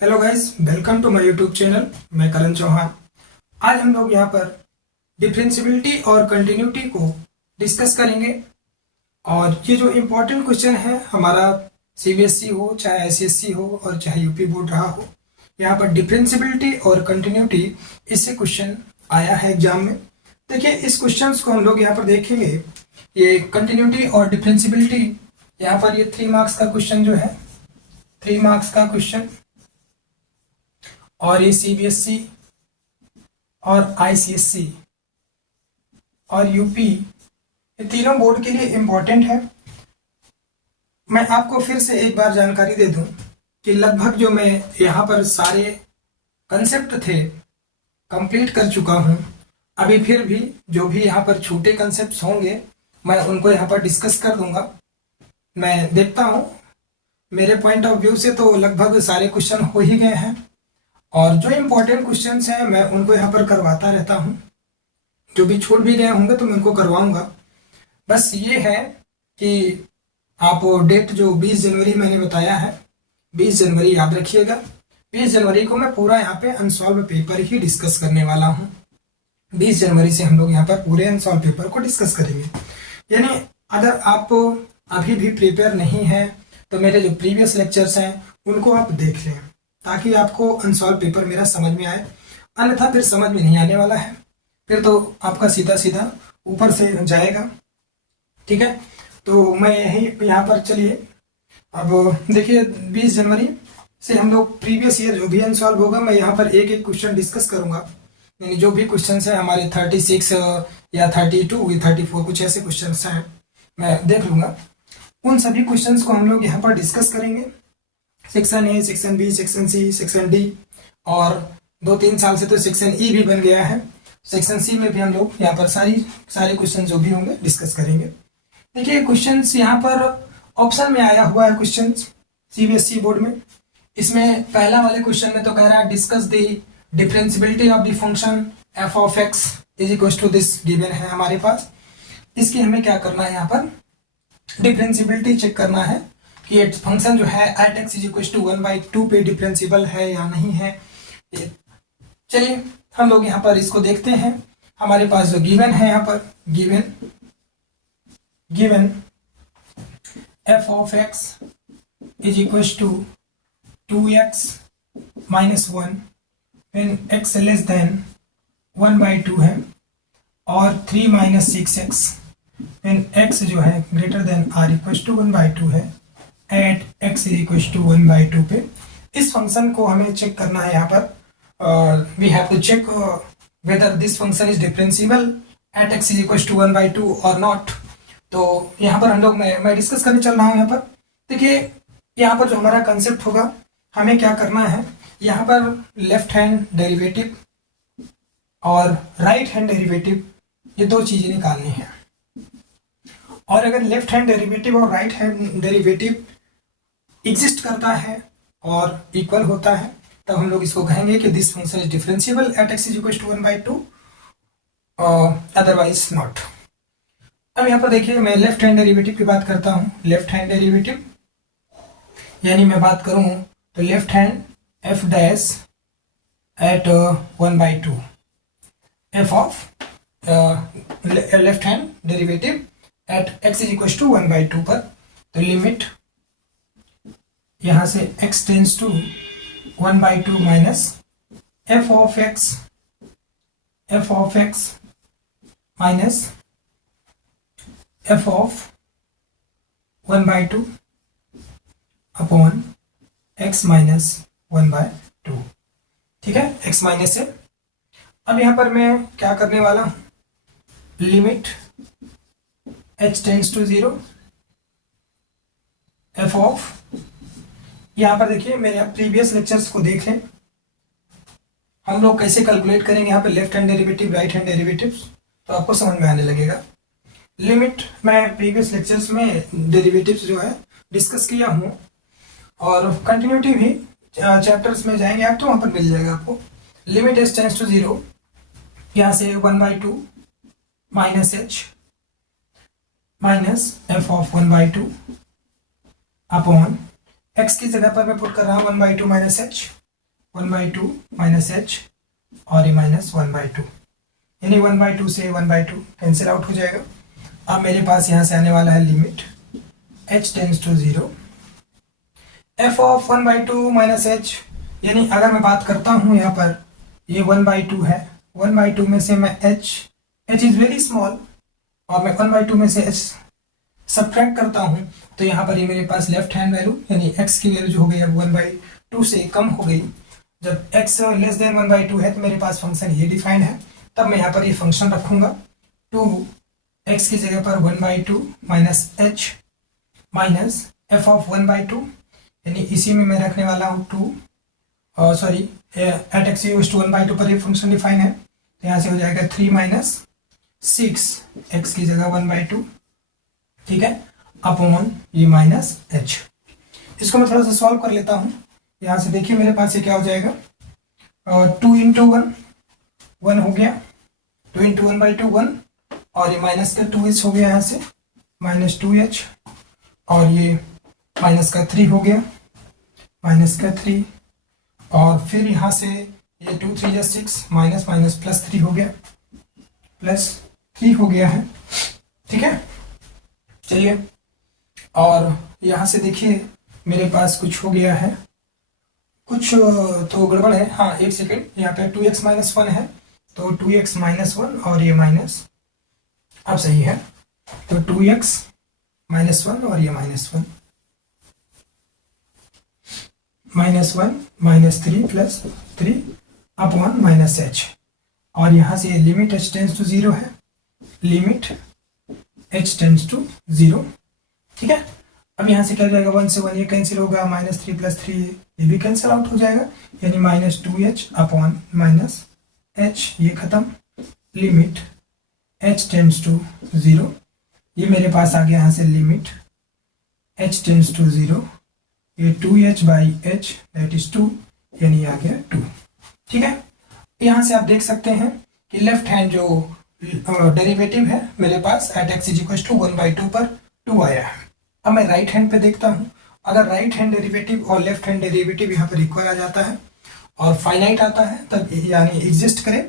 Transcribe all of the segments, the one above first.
Hello guys, welcome to my YouTube channel. मैं करण चौहान। आज हम लोग यहाँ पर डिफरेंशियबिलिटी और कंटिन्यूटी को डिस्कस करेंगे। और ये जो इम्पोर्टेंट क्वेश्चन है हमारा, सीबीएसई हो चाहे आईसीएसई हो और चाहे यूपी बोर्ड रहा हो, यहाँ पर डिफरेंशियबिलिटी और कंटिन्यूटी इससे क्वेश्चन आया है एग्जाम में। देखिए, इस क्वेश्चन को हम लोग यहाँ पर देखेंगे। ये कंटिन्यूटी और डिफरेंशियबिलिटी, यहाँ पर ये 3 मार्क्स का क्वेश्चन जो है, 3 मार्क्स का क्वेश्चन। और ये सीबीएसई और आईसीएसई और यूपी, ये तीनों बोर्ड के लिए इम्पोर्टेंट है। मैं आपको फिर से एक बार जानकारी दे दूं कि लगभग जो मैं यहाँ पर सारे कंसेप्ट थे कंप्लीट कर चुका हूँ। अभी फिर भी जो भी यहाँ पर छोटे कंसेप्ट होंगे मैं उनको यहाँ पर डिस्कस कर दूंगा। मैं देखता हूँ, मेरे पॉइंट ऑफ व्यू से तो लगभग सारे क्वेश्चन हो ही गए हैं। और जो इम्पोर्टेंट क्वेश्चंस हैं मैं उनको यहाँ पर करवाता रहता हूँ। जो भी छूट भी गए होंगे तो मैं उनको करवाऊंगा। बस ये है कि आप डेट जो 20 जनवरी मैंने बताया है, 20 जनवरी याद रखिएगा। 20 जनवरी को मैं पूरा यहाँ पे अनसॉल्व पेपर ही डिस्कस करने वाला हूँ। 20 जनवरी से हम लोग यहाँ पर पूरे अनसॉल्व पेपर को डिस्कस करेंगे। यानी अगर आप अभी भी प्रिपेयर नहीं है तो मेरे जो प्रीवियस लेक्चर्स हैं उनको आप देख लें, ताकि आपको अनसॉल्व पेपर मेरा समझ में आए। अन्यथा फिर समझ में नहीं आने वाला है, फिर तो आपका सीधा सीधा ऊपर से जाएगा। ठीक है, तो मैं यही यहाँ पर चलिए। अब देखिए, 20 जनवरी से हम लोग प्रीवियस ईयर जो भी अनसॉल्व होगा मैं यहाँ पर एक एक क्वेश्चन डिस्कस करूंगा। यानी जो भी क्वेश्चन है हमारे 36 या 32 या 34 कुछ ऐसे क्वेश्चन हैं, मैं देख लूंगा। उन सभी क्वेश्चंस को हम लोग यहाँ पर डिस्कस करेंगे। Section A, section B, section C, section D, और 2-3 साल से तो सेक्शन ई भी बन गया है। सेक्शन सी में भी हम लोग यहाँ पर सारे क्वेश्चन जो भी होंगे डिस्कस करेंगे। देखिए, क्वेश्चंस यहाँ पर ऑप्शन में आया हुआ है क्वेश्चन सीबीएसई बोर्ड में। इसमें पहला वाले क्वेश्चन में तो कह रहा है discuss the differentiability of the function F of X is equal to this, given है हमारे पास। इसकी हमें क्या करना है, यहाँ पर डिफरेंशियबिलिटी चेक करना है कि ये फंक्शन जो है at x is equal to 1/2 पे डिफरेंशियबल है या नहीं है। चलिए हम लोग यहाँ पर इसको देखते हैं। हमारे पास जो गिवन है, यहाँ पर given F of X is equal to 2x minus 1 when x less than 1/2 है, और 3 माइनस 6x व्हेन x जो है greater than or equal to 1/2 है, at x is equal to 1/2 पे। इस फंक्शन को हमें चेक करना है। यहाँ पर we have to check whether this function is differentiable at x is equal to 1/2 और नॉट। तो यहाँ पर हम लोग मैं डिस्कस करने चल रहा हूँ। यहाँ पर देखिए, यहाँ पर जो हमारा कंसेप्ट होगा, हमें क्या करना है, यहाँ पर लेफ्ट हैंड डेरिवेटिव और राइट हैंड डेरिवेटिव, ये दो चीजें निकालनी है। और अगर लेफ्ट हैंड डेरिवेटिव और राइट हैंड डेरिवेटिव एग्जिस्ट करता है और इक्वल होता है, तब हम लोग इसको कहेंगे कि this function is differentiable at x is equal to 1/2, otherwise not. अब यहाँ पर देखिए, मैं लेफ्ट हैंड डेरिवेटिव की बात करता हूँ। लेफ्ट हैंड डेरिवेटिव यानी मैं बात करूँ तो left hand f dash at 1/2, f of left hand derivative at x is equal to 1/2 पर। तो लिमिट यहां से x tends to 1/2 minus f of x minus f of 1/2 upon x minus 1/2। ठीक है, x माइनस है। अब यहां पर मैं क्या करने वाला हूं, limit h tends to 0 f of, यहाँ पर देखिए मेरे प्रीवियस लेक्चर्स को देख लें, हम लोग कैसे कैलकुलेट करेंगे यहाँ पे left hand derivative, right hand derivative, तो आपको समझ में आने लगेगा। लिमिट मैं प्रीवियस लेक्चर्स में डेरिवेटिव्स जो है डिस्कस किया हूँ, और कंटिन्यूटी भी चैप्टर्स में जाएंगे आप तो वहां पर मिल जाएगा आपको। लिमिट h टेंस टू 0, यहाँ से 1/2 minus h minus f of 1/2 upon x की जगह पर मैं पुट कर रहा हूँ 1/2 माइनस h, 1/2 माइनस एच और ये माइनस 1/2, यानी 1/2 से 1/2 कैंसिल आउट हो जाएगा। अब मेरे पास यहाँ से आने वाला है limit h tends to 0 f of 1/2 minus H, यानी अगर मैं बात करता हूँ यहाँ पर ये 1/2 है, 1/2 में से मैं h इज वेरी स्मॉल और मैं 1/2 में से h सब्ट्रैक्ट करता हूँ तो यहाँ पर ये मेरे पास लेफ्ट हैंड वैल्यू यानी x की वैल्यू जो हो गई अब 1/2 से कम हो गई। जब x लेस देन 1/2 है तो मेरे पास फंक्शन ये डिफाइंड है, तब मैं यहाँ पर ये फंक्शन रखूंगा 2x की जगह पर 1/2 minus H minus F of 1/2, यानी इसी में मैं रखने वाला हूँ 2 sorry at X use to 1/2 पर ये फंक्शन डिफाइन है, तो यहाँ से हो जाएगा 3 माइनस 6 एक्स की जगह 1/2, ठीक है, अपॉन ये माइनस एच। इसको मैं थोड़ा सा सॉल्व कर लेता हूँ। यहाँ से देखिए मेरे पास ये क्या हो जाएगा 2 इंटू 1 हो गया, 2 इंटू 1/2 1 और ये माइनस का 2h हो गया यहाँ से माइनस 2h और ये माइनस का 3 हो गया माइनस का 3 और फिर यहाँ से ये 2 3 6 माइनस माइनस प्लस 3 हो गया प्लस 3 हो गया है, ठीक है। चलिए और यहाँ से देखिए मेरे पास कुछ हो गया है, कुछ तो गड़बड़ है, हाँ एक सेकेंड, यहाँ पे 2x माइनस 1 है तो 2x माइनस 1 और ये माइनस अब सही है, तो 2x माइनस 1 और ये minus 1 minus 3 plus 3 upon minus H और यहाँ से ये लिमिट h टेंड्स टू 0 है, लिमिट h टेंड्स टू 0, ठीक है। अब यहाँ से क्या जाएगा 1 से 1 ये कैंसिल होगा, माइनस 3 प्लस 3 ये भी कैंसिल आउट हो जाएगा, यानी minus 2h upon minus h ये खत्म, लिमिट h टेंड्स टू 0, ये मेरे पास आ गया यहाँ से लिमिट h टेंड्स टू 0, ये 2h by h that is 2, यानी आ गया 2, ठीक है। यहाँ से आप देख सकते हैं कि लेफ्ट हैंड जो डेरिवेटिव है मेरे पास at x is equal to 1/2 पर 2 आया है। अब मैं राइट हैंड पे देखता हूँ, अगर राइट हैंड डेरिवेटिव और लेफ्ट हैंड डेरिवेटिव यहाँ पर इक्वल आ जाता है और फाइनाइट आता है तब यानी एग्जिस्ट करे,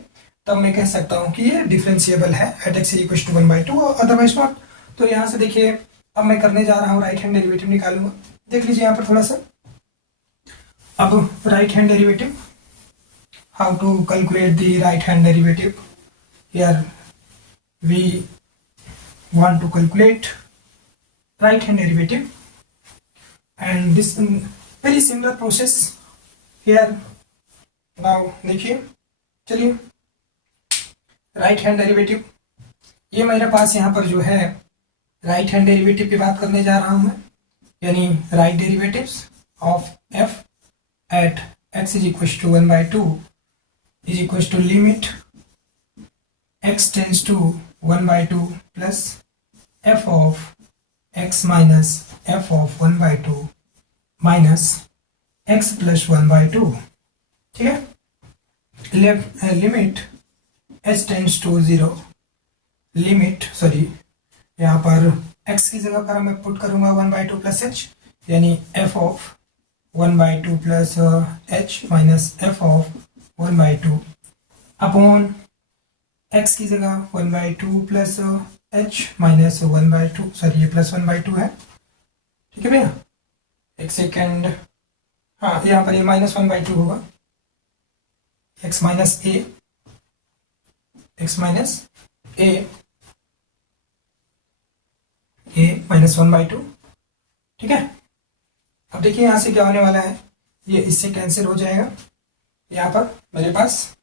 तब मैं कह सकता हूँ कि ये डिफरेंशिएबल है एट x इक्वल टू 1/2 और अदरवाइज नॉट। तो यहाँ से देखिए अब मैं करने जा रहा हूँ राइट हैंड डेरिवेटिव निकालूंगा, देख लीजिए यहाँ पर थोड़ा सा। अब right hand derivative, how to calculate the right hand derivative, here we want to calculate right hand derivative and this very similar process here। now देखिए चलिए राइट हैंड डेरिवेटिव, ये मेरे पास यहाँ पर जो है राइट हैंड डेरिवेटिव की बात करने जा रहा हूँ मैं, यानी right derivatives of f at x is equal to 1/2 is equal to limit x tends to 1/2 plus f of x minus f of 1/2 minus x plus 1/2, ठीक है। Limit h tends to 0, limit sorry यहाँ पर x की जगह पर मैं put करूंगा 1/2 plus h, यानी f of 1/2 plus h minus f of 1/2 upon x की जगह 1/2 प्लस h माइनस 1/2, सॉरी ये प्लस 1/2 है, ठीक है भैया, एक सेकेंड, हाँ यहाँ पर ये माइनस 1/2 होगा, x माइनस a माइनस 1/2, ठीक है। अब देखिए यहाँ से क्या होने वाला है, ये इससे कैंसिल हो जाएगा यहाँ पर मेरे पास,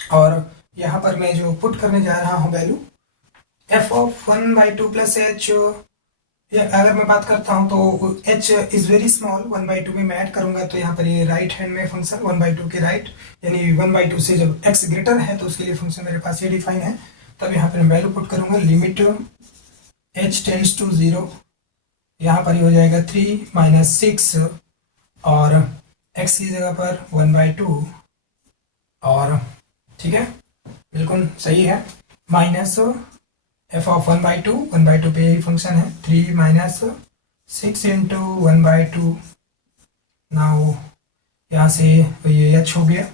और यहाँ पर मैं जो पुट करने जा रहा हूँ value f of 1/2 plus h, अगर मैं बात करता हूँ तो h इज वेरी स्मॉल, 1/2 में मैं ऐड करूंगा तो यहाँ पर ये राइट हैंड में फंक्शन 1/2 के राइट, यानी 1/2 से जब x ग्रेटर है तो उसके लिए फंक्शन मेरे पास ये डिफाइन है, तब यहाँ पर मैं वैल्यू पुट करूंगा लिमिट h टेंड्स टू 0, यहाँ पर ये हो जाएगा 3 माइनस 6 और x की जगह पर 1/2 और ठीक है बिल्कुल सही है, माइनस f ऑफ 1/2 पे यही फंक्शन है 3 माइनस 6 इंटू 1/2, नाउ यहाँ से ये h हो गया।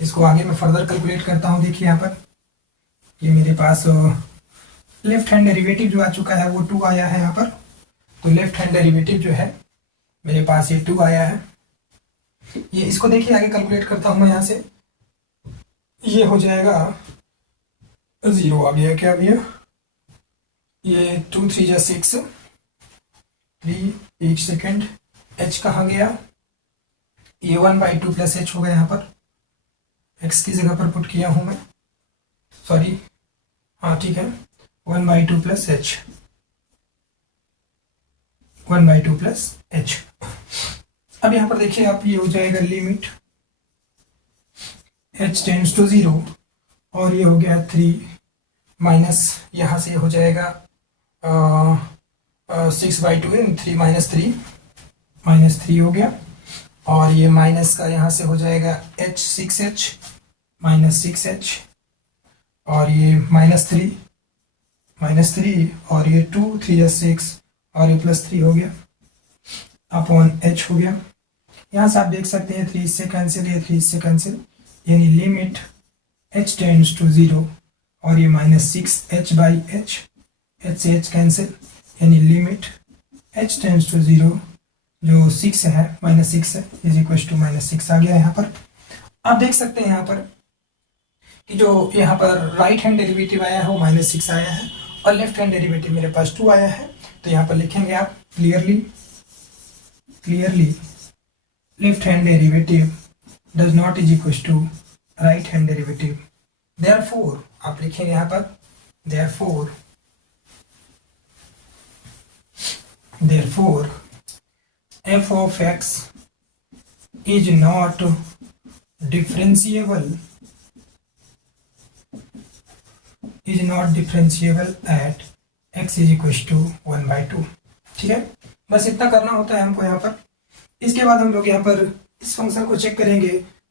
इसको आगे मैं फर्दर कैलकुलेट करता हूँ। देखिए यहाँ पर ये मेरे पास लेफ्ट हैंड डेरिवेटिव जो आ चुका है वो 2 आया है यहाँ पर। तो लेफ्ट हैंड डेरिवेटिव जो है मेरे पास ये 2 आया है। ये इसको देखिए आगे कैलकुलेट करता हूँ मैं यहाँ से। ये हो जाएगा 0 आ गया क्या भैया? ये 2 3 जा 6 3 1 सेकेंड h कहाँ गया? ये 1/2 प्लस h हो गया यहाँ पर। x की जगह पर पुट किया हूँ मैं, सॉरी हाँ ठीक है 1/2 प्लस h 1/2 प्लस h। अब यहाँ पर देखिए आप, ये हो जाएगा लिमिट h टेंड्स टू 0 और ये हो गया 3 माइनस यहाँ से हो जाएगा 6/2 है, 3 माइनस 3 हो गया। और ये माइनस का यहाँ से हो जाएगा h 6h माइनस 6h और ये -3 और ये 2 3 या 6 और ये +3 हो गया अपॉन h हो गया। यहाँ से आप देख सकते हैं 3 से कैंसिल, ये 3 से कैंसिल, यानी लिमिट h टेंड्स टू 0 और ये -6h बाई h, h से h कैंसिल, यानी लिमिट h टेंड्स टू 0 जो 6 है -6 है इज इक्वल टू -6 आ गया यहाँ पर। आप देख सकते हैं यहाँ पर कि जो यहाँ पर राइट हैंड डेरिवेटिव आया है वो -6 आया है और लेफ्ट हैंड डेरिवेटिव मेरे पास 2 आया है। तो यहाँ पर लिखेंगे आप clearly left hand derivative does not is equal to right hand derivative. Therefore आप लिखेंगे यहाँ पर therefore f of x is not differentiable at x is equal to 1/2। ठीक है, बस इतना करना होता है हमको यहाँ पर। इसके बाद हम लोग यहाँ पर इस फंक्शन को चेक करेंगे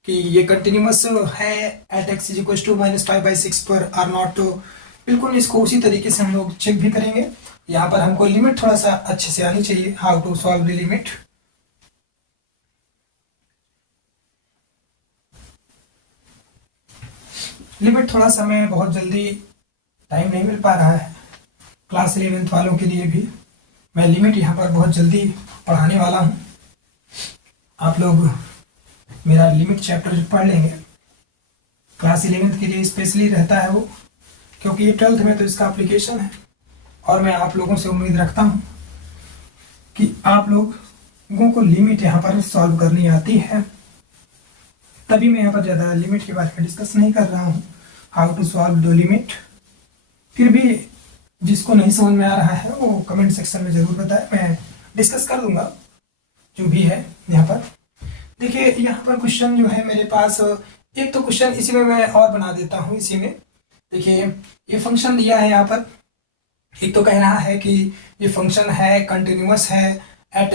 कि ये कंटिन्यूअस है at x is equal to -5/6 पर और नॉट। बिल्कुल इसको उसी तरीके से हम लोग चेक भी करेंगे। यहाँ पर हमको लिमिट थोड़ा सा अच्छे से आनी चाहिए, how to solve the limit. Limit थोड़ा सा मैं बहुत जल्दी टाइम नहीं मिल पा रहा है क्लास 11th वालों के लिए भी। मैं लिमिट यहाँ पर बहुत जल्दी पढ़ाने वाला हूँ। आप लोग मेरा लिमिट चैप्टर पढ़ लेंगे। क्लास 11th के लिए स्पेशली रहता है वो, क्योंकि ये 12th में तो इसका एप्लीकेशन है। और मैं आप लोगों से उम्मीद रखता हूँ कि आप लोगों को लिमिट यहाँ पर सॉल्व करनी आती है, तभी मैं यहाँ पर ज़्यादा लिमिट के बारे में डिस्कस नहीं कर रहा हूँ, how to solve the limit. फिर भी जिसको नहीं समझ में आ रहा है वो कमेंट सेक्शन में ज़रूर बताए, मैं डिस्कस कर दूंगा जो भी है। यहाँ पर देखिए, यहाँ पर क्वेश्चन जो है मेरे पास, एक तो क्वेश्चन इसी में मैं और बना देता हूँ। इसी में देखिए ये फंक्शन दिया है यहाँ पर। एक तो कह रहा है कि ये फंक्शन है कंटिन्यूअस है एट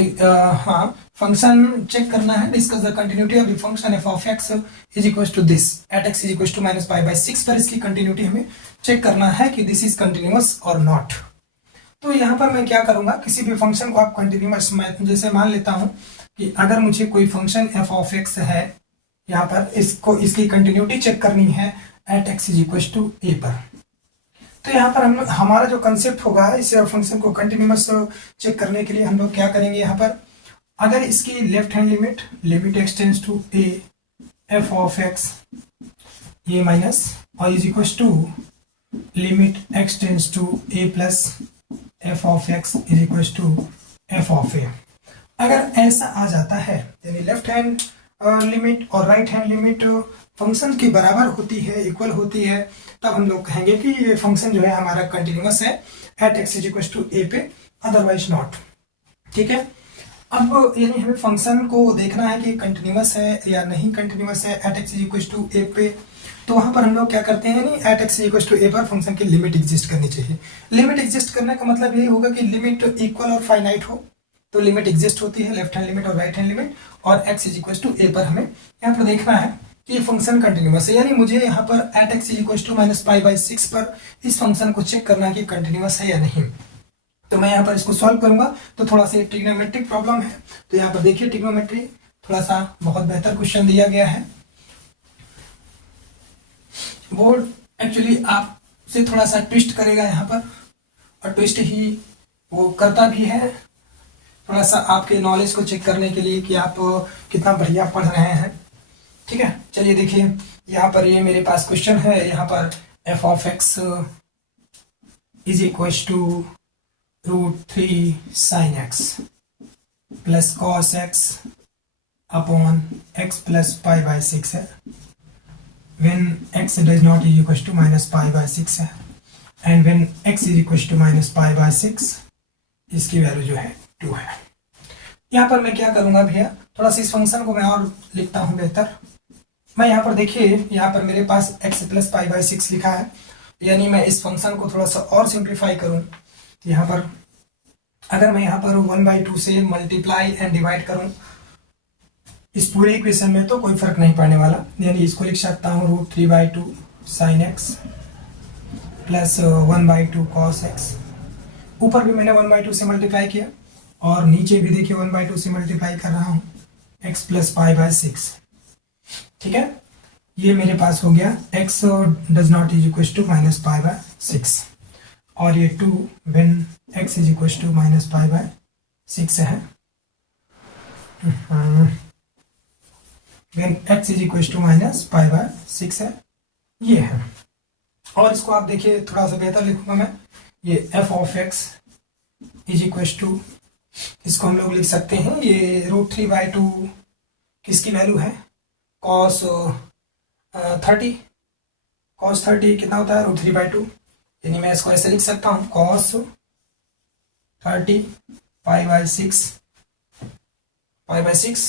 फंक्शन चेक करना है, discuss the continuity of the function f of x is equal to this at x is equal to -5/6 पर इसकी कंटिन्यूटी हमें चेक करना है कि दिस इज कंटिन्यूअस और नॉट। तो यहाँ पर मैं क्या करूंगा, किसी भी फंक्शन को आप कंटिन्यूअस, मैं जैसे मान लेता हूँ कि अगर मुझे कोई फंक्शन f of x है, यहाँ पर इसको इसकी कंटिन्यूटी चेक करनी है at x is equal to a पर। तो यहाँ पर हम हमारा जो कंसेप्ट होगा इस फंक्शन को कंटिन्यूअस चेक करने के लिए हम लोग क्या करेंगे, यहाँ पर अगर इसकी left hand limit x tends to a f of x a minus और is equal to limit x tends to a plus f of x is equal to f of a। अगर ऐसा आ जाता है, यानी लेफ्ट हैंड लिमिट और right hand limit function के बराबर होती है, इक्वल होती है, तब हम लोग कहेंगे कि ये फंक्शन जो है हमारा कंटिन्यूअस है at x is equal to a पे, अदरवाइज नॉट। ठीक है, अब यानी हमें फंक्शन को देखना है कि कंटिन्यूअस है या नहीं कंटिन्यूअस है at x is equal to a पे। तो वहां पर हम लोग क्या करते हैं, यानी at x is equal to a पर फंक्शन की लिमिट एग्जिस्ट करनी चाहिए। लिमिट एग्जिस्ट करने का मतलब यही होगा कि लिमिट इक्वल और फाइनाइट हो, तो लिमिट एग्जिस्ट होती है, लेफ्ट हैंड लिमिट और राइट हैंड लिमिट, और x is equal to a पर हमें यहाँ पर देखना है कि ये फंक्शन कंटिन्यूअस है। यानी मुझे यहाँ पर at x is equal to -5/6 पर इस फंक्शन को चेक करना है कि कंटिन्यूअस है या नहीं। तो मैं यहाँ पर इसको सॉल्व करूंगा, तो थोड़ा सा ट्रिग्नोमेट्रिक प्रॉब्लम है। तो यहाँ पर देखिए ट्रिग्नोमेट्री थोड़ा सा बहुत बेहतर क्वेश्चन दिया गया है। बोर्ड एक्चुअली आपसे थोड़ा सा ट्विस्ट करेगा यहाँ पर, और ट्विस्ट ही वो करता भी है, थोड़ा सा आपके नॉलेज को चेक करने के लिए कि आप कितना बढ़िया पढ़ रहे हैं। ठीक है, चलिए देखिए यहाँ पर ये मेरे पास क्वेश्चन है। यहाँ पर F of X is equal to √3 sin x plus cos x upon x plus pi by 6 है, when x does not is equal to minus pi by 6 है, and when x is equal to minus pi by 6 इसकी value जो है 2 है। यहाँ पर मैं क्या करूँगा भैया, थोड़ा सा इस फंक्शन को मैं और लिखता हूँ बेहतर। मैं यहाँ पर देखिए, यहाँ पर मेरे पास x प्लस पाई बाई 6 लिखा है, यानी मैं इस फंक्शन को थोड़ा सा और सिंप्लीफाई करूँ। यहाँ पर अगर मैं यहाँ पर 1/2 से मल्टीप्लाई एंड डिवाइड करूँ इस पूरे इक्वेशन में, तो कोई फर्क नहीं पड़ने वाला, यानी इसको लिख सकता हूँ √3/2 sin x plus 1/2 cos x। ऊपर भी मैंने 1/2 से मल्टीप्लाई किया, और नीचे भी देखिए 1/2 से मल्टीप्लाई कर रहा हूँ, x प्लस पाई बाई 6। ठीक है, ये मेरे पास हो गया x does not is equal to minus pi by 6, और ये 2 when x is equal to minus pi by 6 है, when x is equal to minus pi by 6 है, ये है। और इसको आप देखिए थोड़ा सा बेहतर लिखूंगा मैं, ये f of x is equal to, इसको हम लोग लिख सकते हैं, ये √3/2 किसकी वैल्यू है, cos 30, cos 30 कितना होता है √3/2, यानी मैं इसको ऐसे लिख सकता हूँ cos 30 पाई बाई 6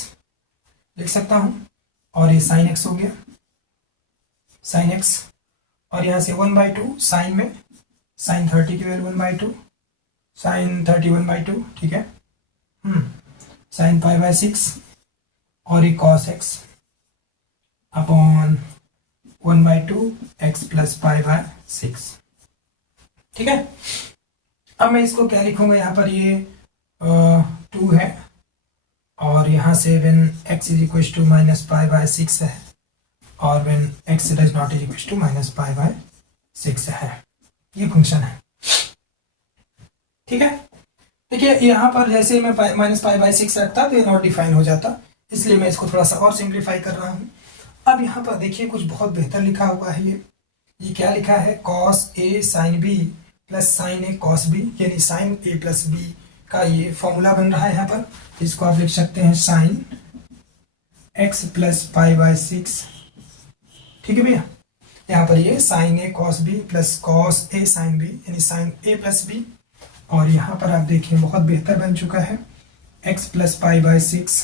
लिख सकता हूँ, और ये sin x हो गया, sin x, और यहाँ से 1/2 साइन में, sin 30 की वैल्यू 1/2, sin 30 1/2, ठीक है, sin पाई बाई 6, और ये cos x upon 1/2 x plus pi by 6। ठीक है, अब मैं इसको क्या लिखूंगा, यहाँ पर ये 2 है, और यहाँ से when x is equal to minus pi by 6 है, और when x does not is equal to minus pi by 6 है, ये फंक्शन है। ठीक है, देखिए यहाँ पर जैसे मैं माइनस पाई बाई 6 रखता तो ये नॉट डिफाइन हो जाता, इसलिए मैं इसको थोड़ा सा और सिंप्लीफाई कर रहा हूँ। अब यहाँ पर देखिए कुछ बहुत बेहतर लिखा हुआ है, ये क्या लिखा है, cos a sin b plus sign A cos b, यानी साइन a प्लस b का ये फॉर्मूला बन रहा है यहाँ पर, इसको आप लिख सकते हैं sine x plus pi by 6। ठीक है भैया, यहाँ पर ये sine A cos b plus cos a sin b, यानी साइन a प्लस b, और यहाँ पर आप देखिए बहुत बेहतर बन चुका है, x प्लस पाई बाई 6,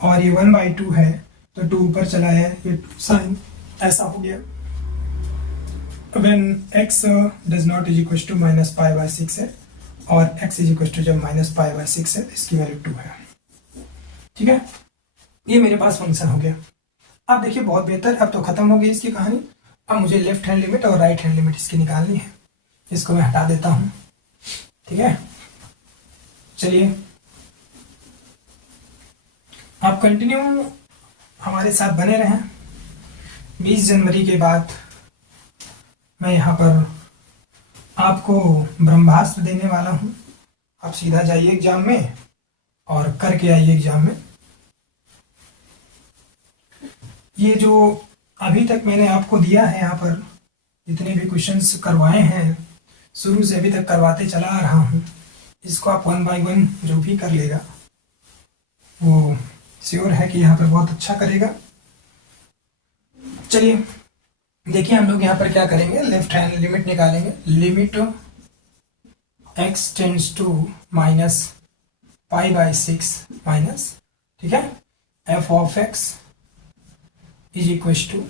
और ये 1/2 है तो 2 ऊपर चला है, ये साइन ऐसा हो गया, when x does not is equal to minus pi by 6 है, और x इज इक्वल टू जब माइनस पाई बाई 6 है, इसकी वैल्यू 2 है। ठीक है, ये मेरे पास फंक्शन हो गया। अब देखिए बहुत बेहतर, अब तो खत्म हो गई इसकी कहानी। अब मुझे लेफ्ट हैंड लिमिट और राइट हैंड लिमिट इसकी निकालनी है, इसको मैं हटा देता हूँ। ठीक है, चलिए आप कंटिन्यू हमारे साथ बने रहें। 20 जनवरी के बाद मैं यहाँ पर आपको ब्रह्मास्त्र देने वाला हूँ, आप सीधा जाइए एग्जाम में और करके आइए एग्जाम में। ये जो अभी तक मैंने आपको दिया है, यहाँ पर जितने भी क्वेश्चंस करवाए हैं, शुरू से अभी तक करवाते चला आ रहा हूँ, इसको आप 1 बाय 1 जो भी कर लेगा वो श्योर है कि यहाँ पर बहुत अच्छा करेगा। चलिए देखिए हम लोग यहाँ पर क्या करेंगे, लेफ्ट हैंड लिमिट निकालेंगे, limit x tends to minus pi by 6 minus, ठीक है, f of x is equal to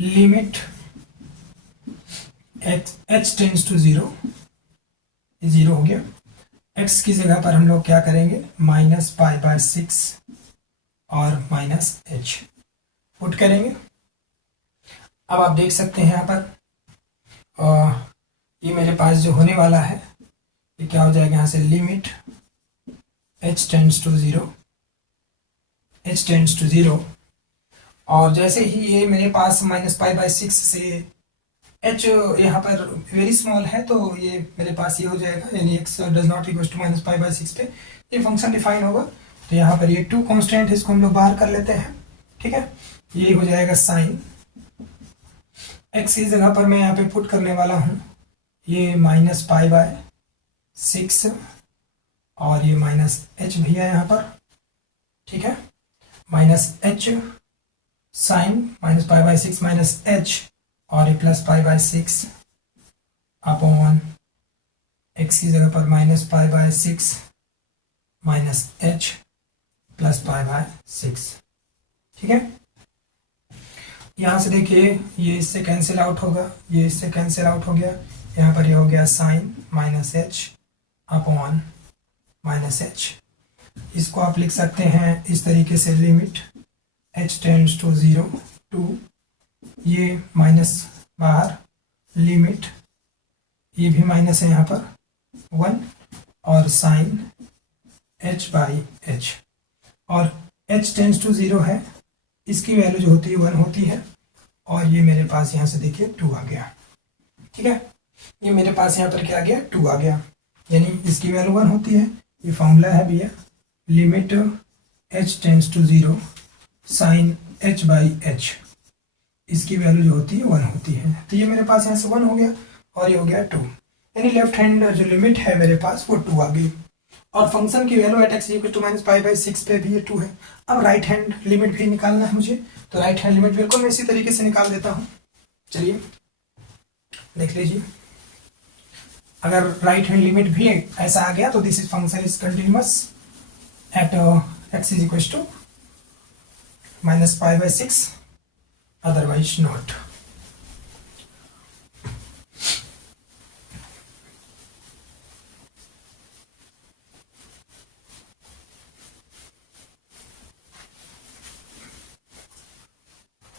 limit h tends to 0, 0 हो गया। x की जगह पर हम लोग क्या करेंगे, माइनस पाई बाई 6 और माइनस h पुट करेंगे। अब आप देख सकते हैं यहाँ पर ये मेरे पास जो होने वाला है, ये क्या हो जाएगा, यहाँ से limit h tends to 0 h tends to 0, और जैसे ही ये मेरे पास -π/6 से h यहाँ पर वेरी स्मॉल है तो ये मेरे पास ये हो जाएगा, यानी x does not equal to -π/6 पे ये फंक्शन डिफाइन होगा। तो यहाँ पर ये 2 कांस्टेंट है, इसको हम लोग बाहर कर लेते हैं, ठीक है। ये हो जाएगा साइन x की जगह पर मैं यहाँ पे पुट करने वाला हूँ ये -π/6 और ये -h भी है यहाँ पर, ठीक है। -h साइन -π/6 -h और ये +π/6 अपॉन x की जगह पर -π/6 -h +π/6, ठीक है। यहाँ से देखिए ये इससे कैंसिल आउट होगा, ये इससे कैंसिल आउट हो गया, यहाँ पर ये हो गया साइन -h अपॉन -h। इसको आप लिख सकते हैं इस तरीके से, limit h tends to 0 to ये माइनस बाहर, लिमिट ये भी माइनस है यहाँ पर 1 और साइन h/h, और h टेंड्स टू 0 है, इसकी वैल्यू जो होती है 1 होती है, और ये मेरे पास यहाँ से देखिए 2 आ गया, ठीक है। ये मेरे पास यहाँ पर क्या आ गया, 2 आ गया, यानी इसकी वैल्यू 1 होती है। ये फॉर्मूला है भैया, limit h tends to 0 sine h/h, इसकी वैल्यू जो होती है 1 होती है। तो ये मेरे पास यहाँ से 1 हो गया और ये हो गया 2, यानी लेफ्ट हैंड जो लिमिट है मेरे पास वो 2 आ गई, और फंक्शन की value at x equal to -π/6 पे भी ये 2 है। अब राइट हैंड लिमिट भी निकालना है मुझे, तो राइट हैंड लिमिट बिल्कुल मैं इसी तरीके से निकाल देता हूँ। चलिए देख लीजिए, अगर राइट हैंड लिमिट भी ऐसा आ गया तो this is function is continuous at x is equal to -π/6, otherwise not.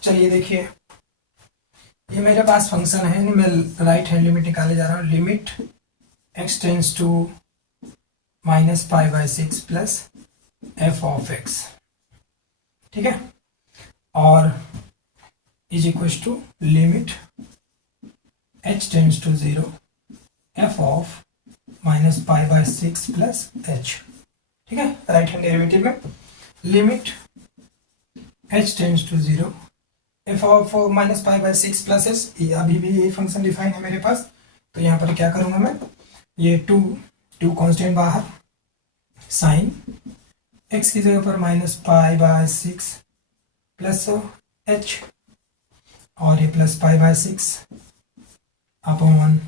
चलिए देखिए, ये मेरे पास फंक्शन है, मैं राइट हैंड लिमिट निकाले जा रहा हूँ, limit x tends to -π/6 plus f(x), ठीक है, और is equal to limit h tends to 0 f(-π/6 plus h), ठीक है। राइट हैंड डेरिवेटिव में limit h tends to 0 f(-π/6 plus h, ये अभी भी यही फंक्शन डिफाइन है मेरे पास। तो यहाँ पर क्या करूँगा मैं, ये 2 कांस्टेंट बाहर, साइन x की जगह पर -π/6 प्लस h और ये +π/6 अपॉन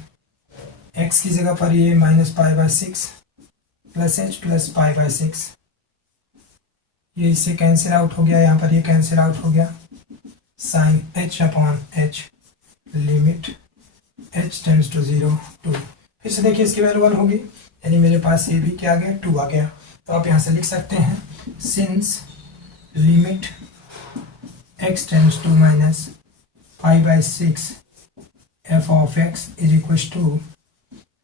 x की जगह पर ये -π/6 प्लस h प्लस π/6, ये इससे कैंसिल आउट हो गया, यहाँ पर ये कैंसिल आउट हो गया, sine h upon h, limit h tends to 0 2। फिर से देखिए इसकी वैल्यू 1 होगी, यानी मेरे पास ये भी क्या आ गया, 2 आ गया। तो आप यहाँ से लिख सकते हैं, since limit x tends to -π/6 f(x) is equal to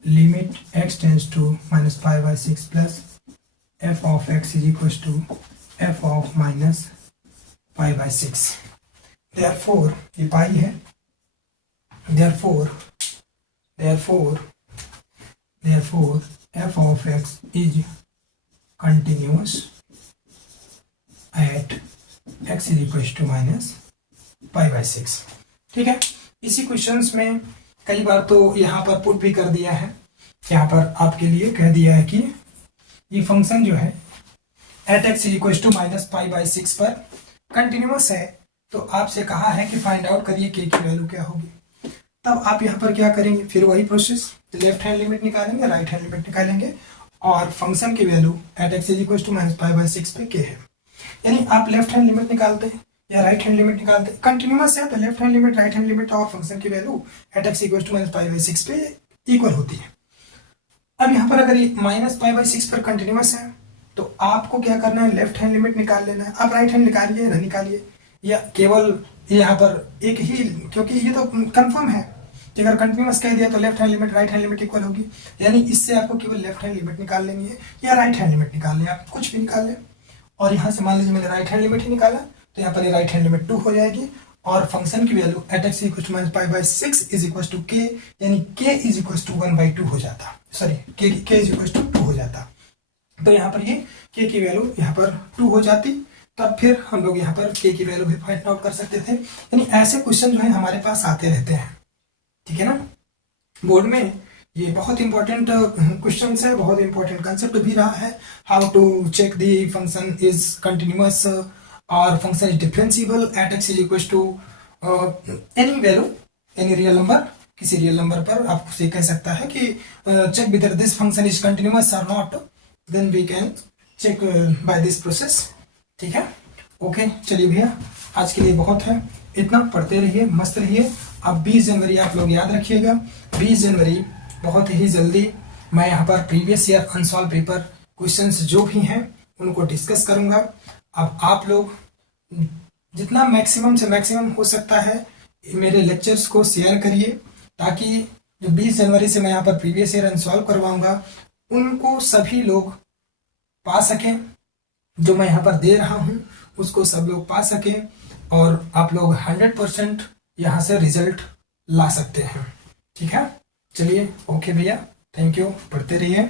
limit x tends to -π/6 plus f(x) is equal to f(-π/6)। Therefore ये पाई है, therefore f(x) is continuous at x is equal to -π/6, ठीक है। इसी क्वेश्चंस में कई बार तो यहाँ पर पुट भी कर दिया है, यहाँ पर आपके लिए कह दिया है कि ये फंक्शन जो है at x is equal to -π/6 पर कंटिन्यूअस है, तो आपसे कहा है कि फाइंड आउट करिए k की वैल्यू क्या होगी। तब आप यहाँ पर क्या करेंगे, फिर वही प्रोसेस, लेफ्ट हैंड लिमिट निकालेंगे, राइट हैंड लिमिट निकालेंगे, और फंक्शन की value at x is equal to -π/6 पे k है, यानी आप लेफ्ट हैंड लिमिट निकालते हैं या राइट हैंड लिमिट निकालते हैं, कंटिन्यूअस है तो left hand limit, right hand limit और फंक्शन की value at x equal to -π/6 पे इक्वल होती है। अब यहाँ पर अगर ये -π/6 पर कंटिन्यूअस है तो आपको क्या करना है, लेफ्ट हैंड लिमिट निकाल लेना है। आप राइट हैंड निकालिए ना निकालिए, या केवल यहाँ पर एक ही, क्योंकि ये तो कंफर्म है कि अगर कंटिन्यूअस कह दिया तो left hand limit right hand limit equal होगी, यानी इससे आपको केवल लेफ्ट हैंड लिमिट निकाल लेनी है या राइट हैंड लिमिट निकाल लें, आप कुछ भी निकाल लें। और यहाँ से मान लीजिए मैंने राइट हैंड लिमिट ही निकाला, तो यहाँ पर ये राइट हैंड लिमिट 2 हो जाएगी, और फंक्शन की value at X equal to minus pi by 6 is equal to K, यानी के इज इक्वल टू 1/2 हो जाता, सॉरी के इज इक्वल टू 2 हो जाता। तो यहाँ पर ये के की वैल्यू यहाँ पर 2 हो जाती, तब फिर हम लोग यहाँ पर के की वैल्यू भी फाइंड आउट कर सकते थे। यानी ऐसे क्वेश्चन जो है हमारे पास आते रहते हैं, ठीक है ना। बोर्ड में ये बहुत इंपॉर्टेंट क्वेश्चन है, बहुत इंपॉर्टेंट कंसेप्ट भी रहा है, how to check the function is continuous और function is differentiable at x is equal to any value, any real number, किसी रियल नंबर पर आपको ये कह सकता है कि check whether this function is continuous और not, then we can check by this process, ठीक है। ओके चलिए भैया, आज के लिए बहुत है, इतना पढ़ते रहिए, मस्त रहिए। अब 20 जनवरी आप लोग याद रखिएगा, 20 जनवरी बहुत ही जल्दी मैं यहाँ पर previous year unsolved paper questions जो भी हैं उनको डिस्कस करूँगा। अब आप लोग जितना मैक्सिमम से मैक्सिमम हो सकता है मेरे लेक्चर्स को शेयर करिए, ताकि जो 20 जनवरी से मैं यहाँ पर प्रीवियस ईयर अनसॉल्व करवाऊँगा उनको सभी लोग पा सकें, जो मैं यहाँ पर दे रहा हूँ उसको सब लोग पा सकें, और आप लोग 100% यहाँ से रिजल्ट ला सकते हैं, ठीक है। चलिए ओके भैया, थैंक यू, पढ़ते रहिए।